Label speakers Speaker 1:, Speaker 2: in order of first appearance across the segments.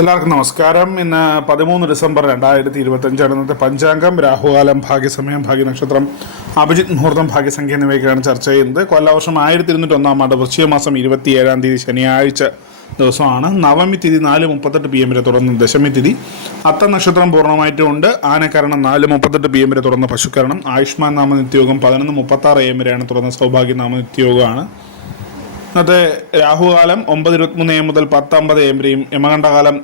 Speaker 1: എല്ലാവർക്കും നമസ്കാരം. ഇന്ന് പതിമൂന്ന് ഡിസംബർ രണ്ടായിരത്തി ഇരുപത്തഞ്ചാണ് ഇന്നത്തെ പഞ്ചാംഗം രാഹുകാലം ഭാഗ്യസമയം ഭാഗ്യനക്ഷത്രം അഭിജിത് മുഹൂർത്തം ഭാഗ്യസംഖ്യ എന്നിവയൊക്കെയാണ് ചർച്ച ചെയ്യുന്നത്. കൊല്ലവർഷം ആയിരത്തി ഇരുന്നൂറ്റൊന്നാം ആണ്ട് വൃശ്ചിക മാസം ഇരുപത്തി ഏഴാം തീയതി ശനിയാഴ്ച ദിവസമാണ്. നവമി തിഥി നാല് മുപ്പത്തെട്ട് പി എം വരെ തുടർന്ന് ദശമി തിഥി അത്ത നക്ഷത്രം പൂർണമായിട്ടും ഉണ്ട് ആനക്കരണം നാല് മുപ്പത്തെട്ട് പി എം വരെ തുടർന്ന് പശുക്കരണം. ആയുഷ്മാൻ നാമനിത്യോഗം പതിനൊന്ന് മുപ്പത്താറ് എ എം വരെയാണ് തുടർന്ന് സൗഭാഗ്യ നാമ നിത്യയോഗമാണ് ഇന്നത്തെ രാഹുകാലം ഒമ്പത് ഇരുപത്തിമൂന്ന് എം മുതൽ പത്ത് അമ്പത് എം വരെയും യമകണ്ഠകാലം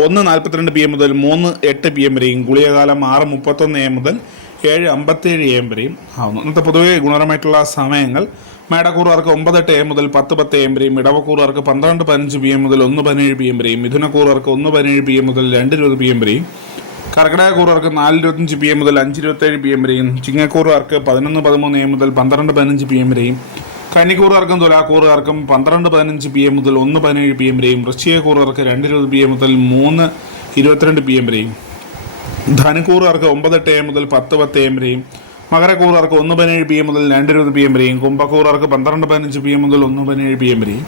Speaker 1: ഒന്ന് നാൽപ്പത്തിരണ്ട് പി എം മുതൽ മൂന്ന് എട്ട് പി എം വരെയും ഗുളികകാലം ആറ് മുപ്പത്തൊന്ന് എം മുതൽ ഏഴ് അമ്പത്തേഴ് എം വരെയും ആവുന്നു. ഇന്നത്തെ പൊതുവേ ഗുണപരമായിട്ടുള്ള സമയങ്ങൾ മേടക്കൂറുകാർക്ക് ഒമ്പത് എട്ട് എം മുതൽ പത്ത് പത്ത് എം വരെയും ഇടവക്കൂറുകാർക്ക് പന്ത്രണ്ട് പതിനഞ്ച് പി എം മുതൽ ഒന്ന് പതിനേഴ് പി എം വരെയും മിഥുനക്കൂറുകാർക്ക് ഒന്ന് പതിനേഴ് പി എം മുതൽ രണ്ട് ഇരുപത് പി എം വരെയും കർക്കിടകക്കൂറുകാർക്ക് നാല് ഇരുപത്തഞ്ച് പി എം മുതൽ അഞ്ച് ഇരുപത്തേഴ് പി എം വരെയും ചിങ്ങക്കൂറുകാർക്ക് പതിനൊന്ന് പതിമൂന്ന് എം മുതൽ പന്ത്രണ്ട് പതിനഞ്ച് പി എം വരെയും കന്നിക്കൂറുകാർക്കും തുലാക്കൂറുകാർക്കും പന്ത്രണ്ട് പതിനഞ്ച് പി എം മുതൽ ഒന്ന് പതിനേഴ് പി എം വരെയും വൃശ്ചികക്കൂറുകാർക്ക് രണ്ട് ഇരുപത് പി എം മുതൽ മൂന്ന് ഇരുപത്തിരണ്ട് പി എം വരെയും ധനുക്കൂറുകാർക്ക് ഒമ്പത് എട്ട് എം മുതൽ പത്ത് പത്ത് എം വരെയും മകരക്കൂറുകാർക്ക് ഒന്ന് പതിനേഴ് പി എം മുതൽ രണ്ട് ഇരുപത് പി എം വരെയും കുംഭക്കൂറുകാർക്ക് പന്ത്രണ്ട് പതിനഞ്ച് പി എം മുതൽ ഒന്ന് പതിനേഴ് പി എം വരെയും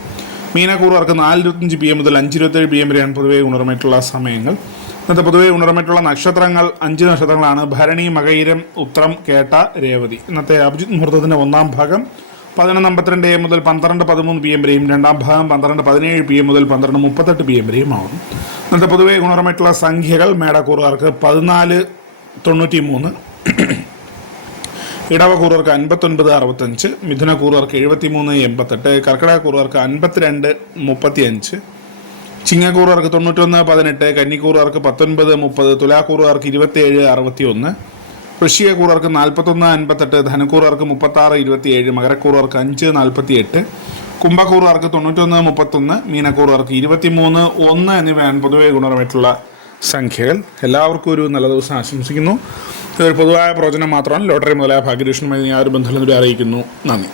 Speaker 1: മീനക്കൂറുകാർക്ക് നാല് ഇരുപത്തഞ്ച് പി എം മുതൽ അഞ്ച് ഇരുപത്തേഴ് പി എം വരെയാണ് പൊതുവെ ഉണർന്നിട്ടുള്ള സമയങ്ങൾ ഇന്നത്തെ പൊതുവെ ഉണർന്നിട്ടുള്ള നക്ഷത്രങ്ങൾ അഞ്ച് നക്ഷത്രങ്ങളാണ് ഭരണി മകയിരം ഉത്രം കേട്ട രേവതി ഇന്നത്തെ അഭിജിത് മുഹൂർത്തത്തിന്റെ ഒന്നാം ഭാഗം പതിനൊന്ന് അമ്പത്തിരണ്ട് എം മുതൽ പന്ത്രണ്ട് പതിമൂന്ന് പി എം വരെയും രണ്ടാം ഭാഗം പന്ത്രണ്ട് പതിനേഴ് പി എം മുതൽ പന്ത്രണ്ട് മുപ്പത്തെട്ട് പി എം വരെയും ആവുന്നു ഇന്നത്തെ പൊതുവേ ഗുണപരമായിട്ടുള്ള സംഖ്യകൾ മേടക്കൂറുകാർക്ക് പതിനാല് തൊണ്ണൂറ്റി മൂന്ന് ഇടവക്കൂറുകാർക്ക് അൻപത്തൊൻപത് അറുപത്തഞ്ച് മിഥുനക്കൂറുകാർക്ക് എഴുപത്തിമൂന്ന് എൺപത്തെട്ട് കർക്കിടകക്കൂറുകാർക്ക് അൻപത്തിരണ്ട് മുപ്പത്തിയഞ്ച് ചിങ്ങക്കൂറുകാർക്ക് തൊണ്ണൂറ്റൊന്ന് പതിനെട്ട് കന്നിക്കൂറുകാർക്ക് പത്തൊൻപത് മുപ്പത് തുലാക്കൂറുകാർക്ക് ഇരുപത്തിയേഴ് അറുപത്തിയൊന്ന് വൃശ്ചികക്കൂറുകാർക്ക് നാൽപ്പത്തൊന്ന് അൻപത്തെട്ട് ധനുക്കൂറുകാർക്ക് മുപ്പത്താറ് ഇരുപത്തിയേഴ് മകരക്കൂറർക്ക് അഞ്ച് നാൽപ്പത്തിയെട്ട് കുംഭക്കൂറുകാർക്ക് തൊണ്ണൂറ്റൊന്ന് മുപ്പത്തൊന്ന് മീനക്കൂറുകാർക്ക് ഇരുപത്തിമൂന്ന് ഒന്ന് എന്നിവയാണ് പൊതുവെ ഗുണപരമായിട്ടുള്ള സംഖ്യകൾ. എല്ലാവർക്കും ഒരു നല്ല ദിവസം ആശംസിക്കുന്നു. ഇതൊരു പൊതുവായ പ്രവചനം മാത്രമാണ്. ലോട്ടറി മുതലായ ഭാഗ്യരക്ഷണമായി ഒരു ബന്ധമില്ലെന്നൊരു അറിയിക്കുന്നു. നന്ദി.